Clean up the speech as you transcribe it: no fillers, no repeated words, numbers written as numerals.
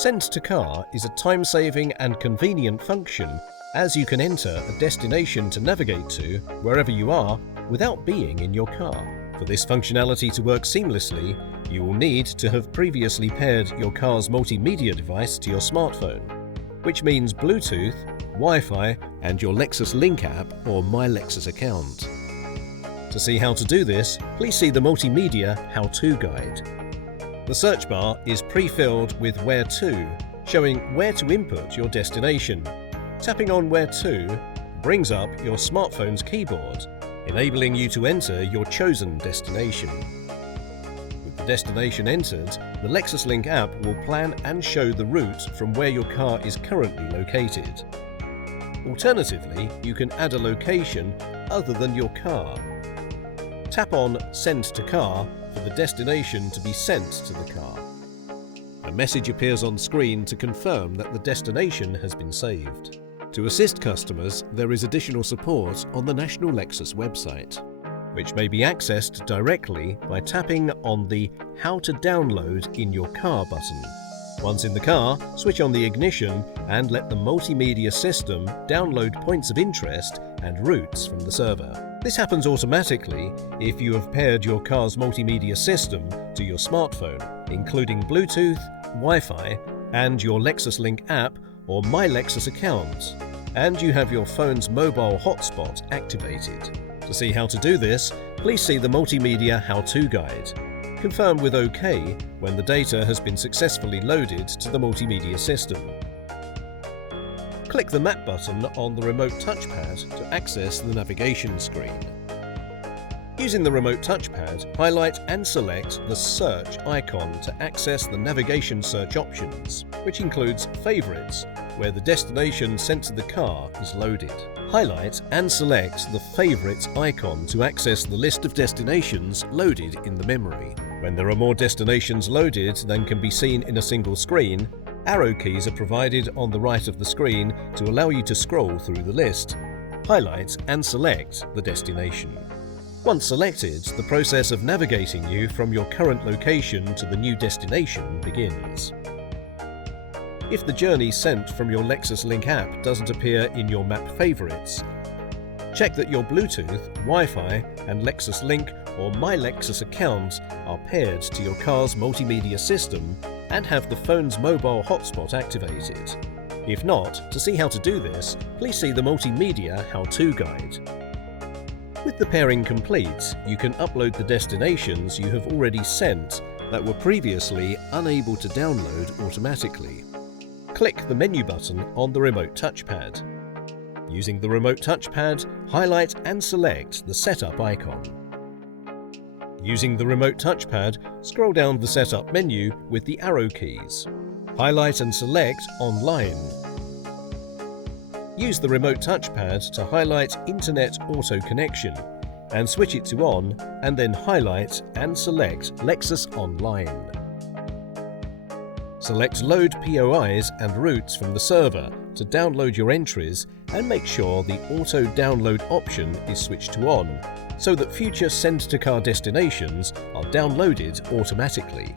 Send to Car is a time-saving and convenient function, as you can enter a destination to navigate to wherever you are without being in your car. For this functionality to work seamlessly, you will need to have previously paired your car's multimedia device to your smartphone, which means Bluetooth, Wi-Fi, and your Lexus Link app or My Lexus account. To see how to do this, please see the Multimedia How-To Guide. The search bar is pre-filled with Where To, showing where to input your destination. Tapping on Where To brings up your smartphone's keyboard, enabling you to enter your chosen destination. With the destination entered, the Lexus Link app will plan and show the route from where your car is currently located. Alternatively, you can add a location other than your car. Tap on Send to Car for the destination to be sent to the car. A message appears on screen to confirm that the destination has been saved. To assist customers, there is additional support on the National Lexus website, which may be accessed directly by tapping on the How to Download in Your Car button. Once in the car, switch on the ignition and let the multimedia system download points of interest and routes from the server. This happens automatically if you have paired your car's multimedia system to your smartphone, including Bluetooth, Wi-Fi, and your Lexus Link app or My Lexus account, and you have your phone's mobile hotspot activated. To see how to do this, please see the Multimedia How-To Guide. Confirm with OK when the data has been successfully loaded to the multimedia system. Click the Map button on the remote touchpad to access the navigation screen. Using the remote touchpad, highlight and select the Search icon to access the navigation search options, which includes Favorites, where the destination sent to the car is loaded. Highlight and select the Favorites icon to access the list of destinations loaded in the memory. When there are more destinations loaded than can be seen in a single screen, arrow keys are provided on the right of the screen to allow you to scroll through the list. Highlight and select the destination. Once selected, the process of navigating you from your current location to the new destination begins. If the journey sent from your Lexus Link app doesn't appear in your map favorites, check that your Bluetooth, Wi-Fi, and Lexus Link or My Lexus accounts are paired to your car's multimedia system and have the phone's mobile hotspot activated. If not, to see how to do this, please see the Multimedia How-To Guide. With the pairing complete, you can upload the destinations you have already sent that were previously unable to download automatically. Click the menu button on the remote touchpad. Using the remote touchpad, highlight and select the Setup icon. Using the remote touchpad, scroll down the Setup menu with the arrow keys. Highlight and select Online. Use the remote touchpad to highlight Internet Auto Connection and switch it to On, and then highlight and select Lexus Online. Select Load POIs and routes from the server to download your entries and make sure the Auto Download option is switched to On, so that future Send to Car destinations are downloaded automatically.